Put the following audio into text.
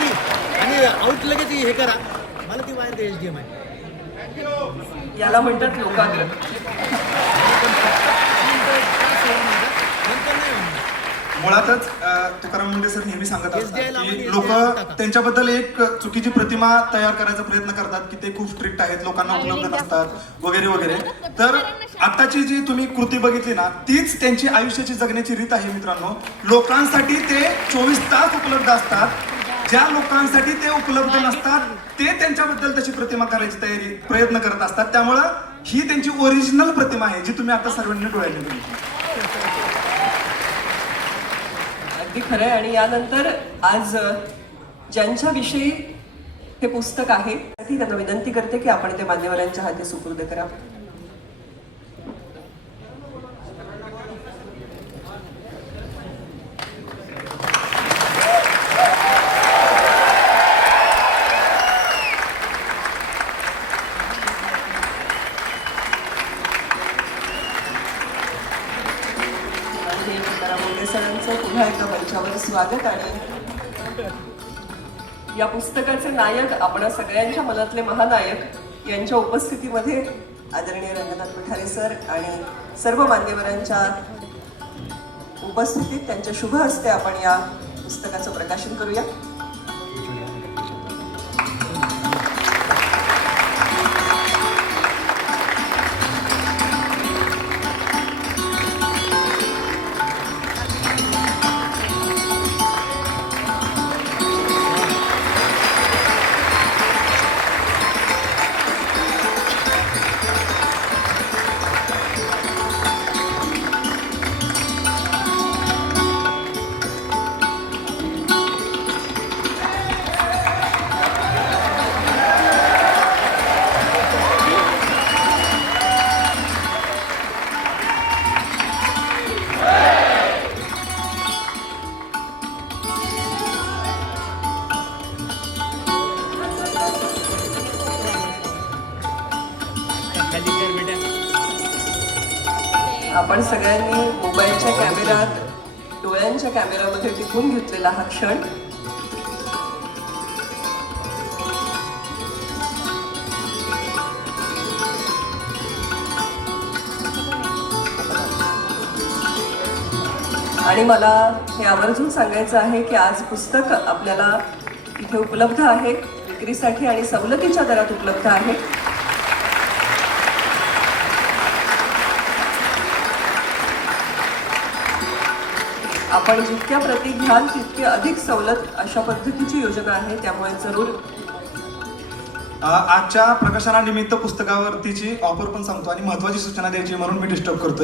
ती आणि आउट लगेच हे करा. मला ती वायर द्यायची गेम आहे. याला म्हणतात लोकाग्र. मुळातच तुकाराम मुंडे सर नेहमी सांगत असतात की लोक त्यांच्याबद्दल एक चुकीची प्रतिमा तयार करायचा प्रयत्न करतात की ते खूप स्ट्रिक्ट आहेत, लोकांना उपलब्ध नसतात वगैरे वगैरे. तर आताची जी तुम्ही कृती बघितली ना, तीच त्यांची आयुष्याची जगण्याची रीत आहे मित्रांनो. लोकांसाठी ते 24 तास उपलब्ध असतात. ज्या लोकांसाठी ते उपलब्ध नसतात ते त्यांच्याबद्दल तशी प्रतिमा करायची प्रयत्न करत असतात. त्यामुळं ही त्यांची ओरिजिनल प्रतिमा आहे जी तुम्ही आता सर्वांनी डोळ्याने बघितली. अगदी खरं आहे. आणि यानंतर आज ज्यांच्याविषयी हे पुस्तक आहे त्यांना विनंती करते की आपण ते मान्यवरांच्या हाती सुपूर्द करा. सरांचं पुन्हा एकदा मंचावर स्वागत. आणि या पुस्तकाचे नायक, आपण सगळ्यांच्या मनातले महानायक यांच्या उपस्थितीमध्ये आदरणीय रंगनाथ पठारे सर आणि सर्व मान्यवरांच्या उपस्थितीत त्यांच्या शुभ हस्ते आपण या पुस्तकाचं प्रकाशन करूया. आपण सगळ्यांनी मोबाईलच्या कॅमेऱ्यात, डोळ्यांच्या कॅमेऱ्यामध्ये टिपून घेतलेला हा क्षण आणि मला हे आवर्जून सांगायचं आहे की आज पुस्तक आपल्याला इथे उपलब्ध आहे विक्रीसाठी आणि सवलतीच्या दरात उपलब्ध आहे. आपण जितक्या प्रती घ्याल तितके अधिक सवलत अशा पद्धतीची योजना आहे. त्यामुळे जरूर आजच्या प्रकाशनानिमित्त पुस्तकावरतीची ऑफर पण सांगतो आणि महत्वाची सूचना द्यायची म्हणून मी डिस्टर्ब करतो.